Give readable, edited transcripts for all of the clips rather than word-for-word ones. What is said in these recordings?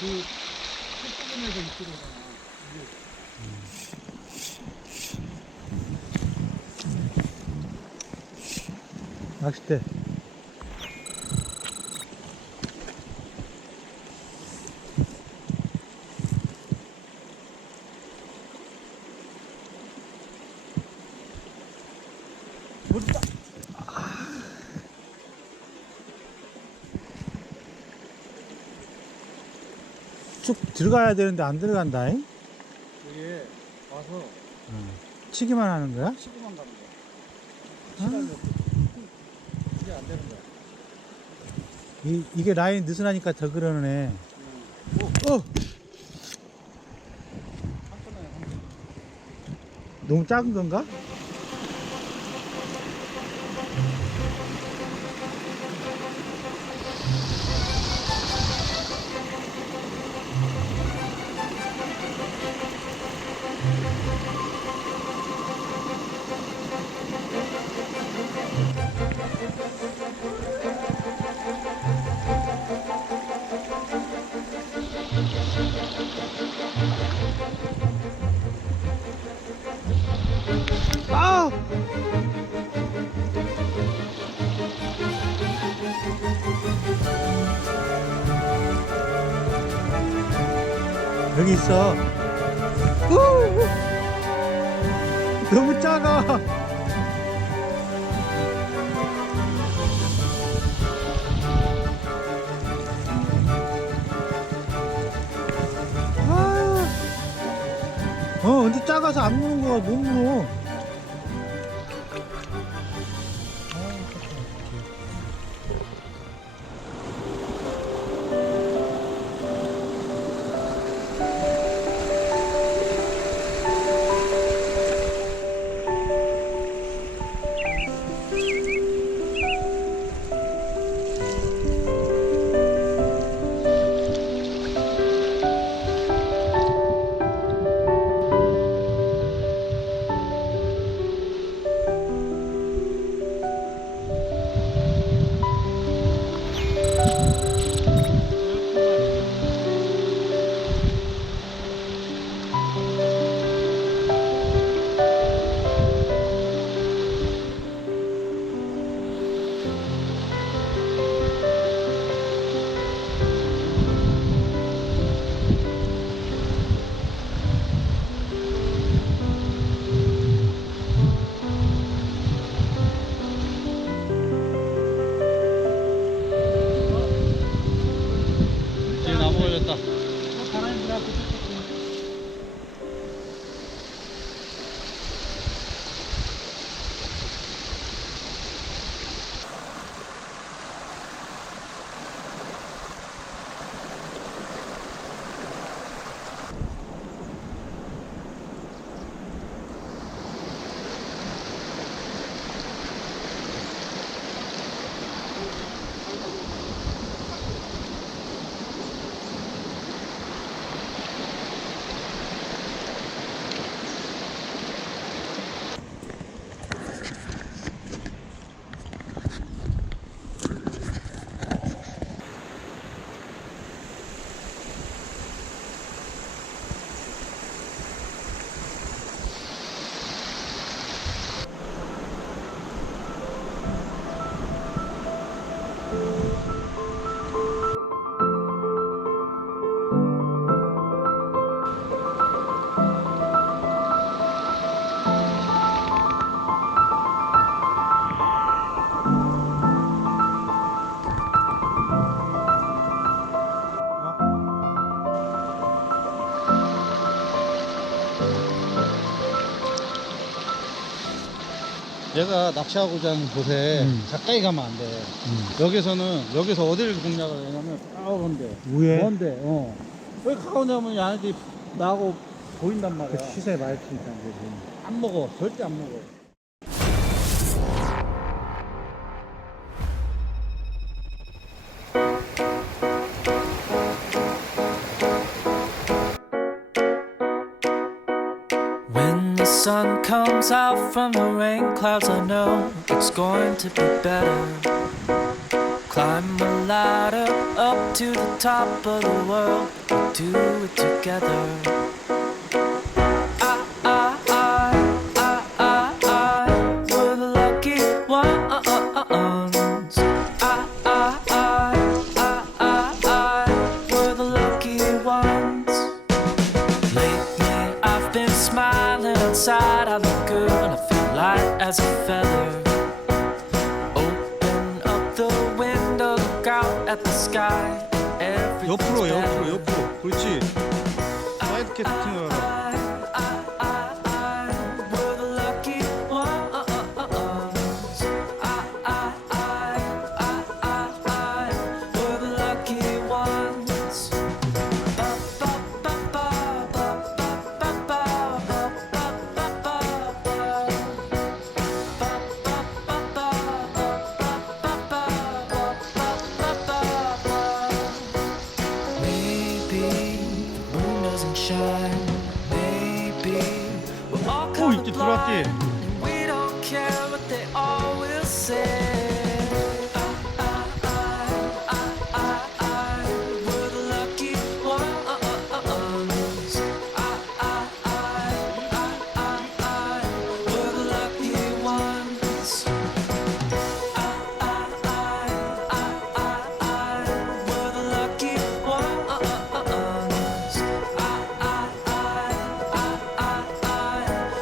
그 끝부분에서 이끌어가나 낚싯대. 물다. 쭉 들어가야 되는데 안 들어간다잉? 여기에 와서 치기만 하는 거야? 치고만 가는 거야. 시간이 없어. 이게 안 되는 거야. 이게 라인 느슨하니까 더 그러네. 오, 어! 한 건에 한 건. 너무 작은 건가? 아! 여기 있어. 우! 너무 작아. 아! 근데 작아서 안 무는 거야. 못 물어. 뒤에 나무 걸렸다. 바람이 불어갖고 얘가 낚시하고자 하는 곳에 가까이 가면 안 돼. 여기서 어디를 공략을 하냐면 까오른데 위에? 먼데 왜 가오냐면 얘네들이 나하고 보인단 말이야. 그 시세 많이 치니까 안 되지. 안 먹어. 절대 안 먹어. When the sun comes out from the rain clouds, I know it's going to be better. Climb a ladder up to the top of the world, we'll do it together. We're the lucky ones. We're the lucky ones. Lately I've been smiling inside, I look good and I feel light as a feather. Open up the window, look out at the sky. 옆으로 그렇지. 사이드 캐스팅을 하라. We're the lucky ones. We're the lucky ones. Maybe the moon doesn't shine. Maybe we're all 이제 들어왔지? colorblind. We don't care what they all will say. We're the lucky ones. We're the lucky ones. We're the lucky ones.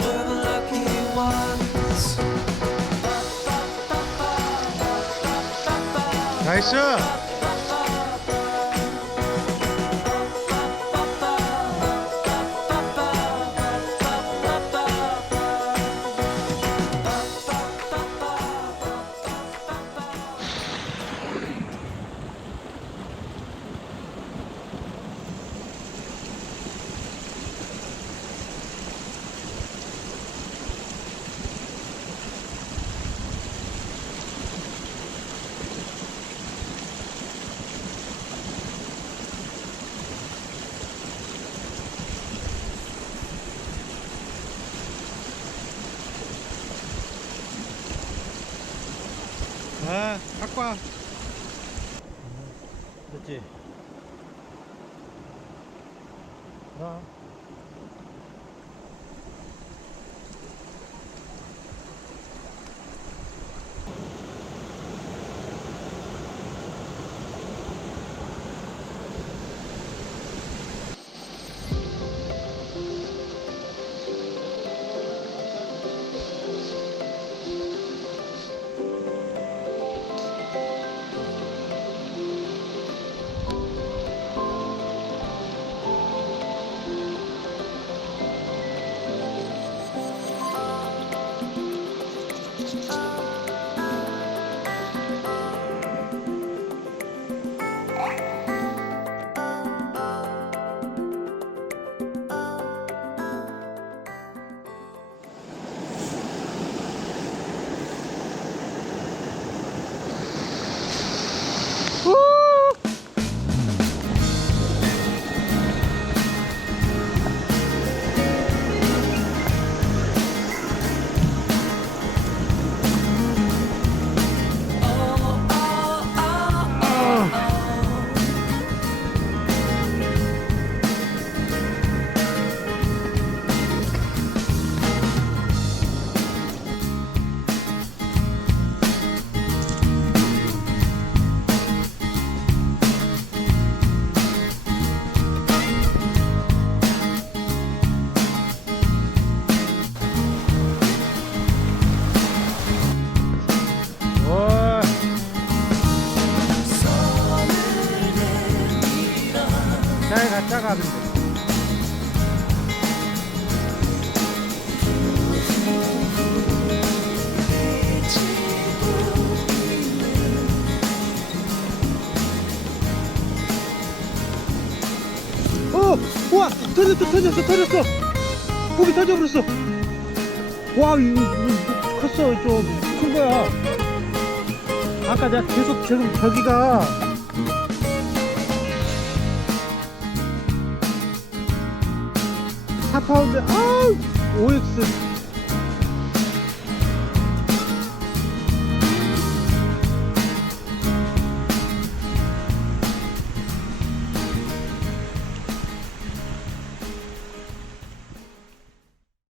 We're the lucky ones. 나이스. 갖고 와. 됐지? 잘 갔다 가면 돼. 우와, 터졌어. 고기 터져버렸어. 와, 이거 컸어. 좀 큰 거야. 아까 내가 계속 지금 저기가 4파운드, OX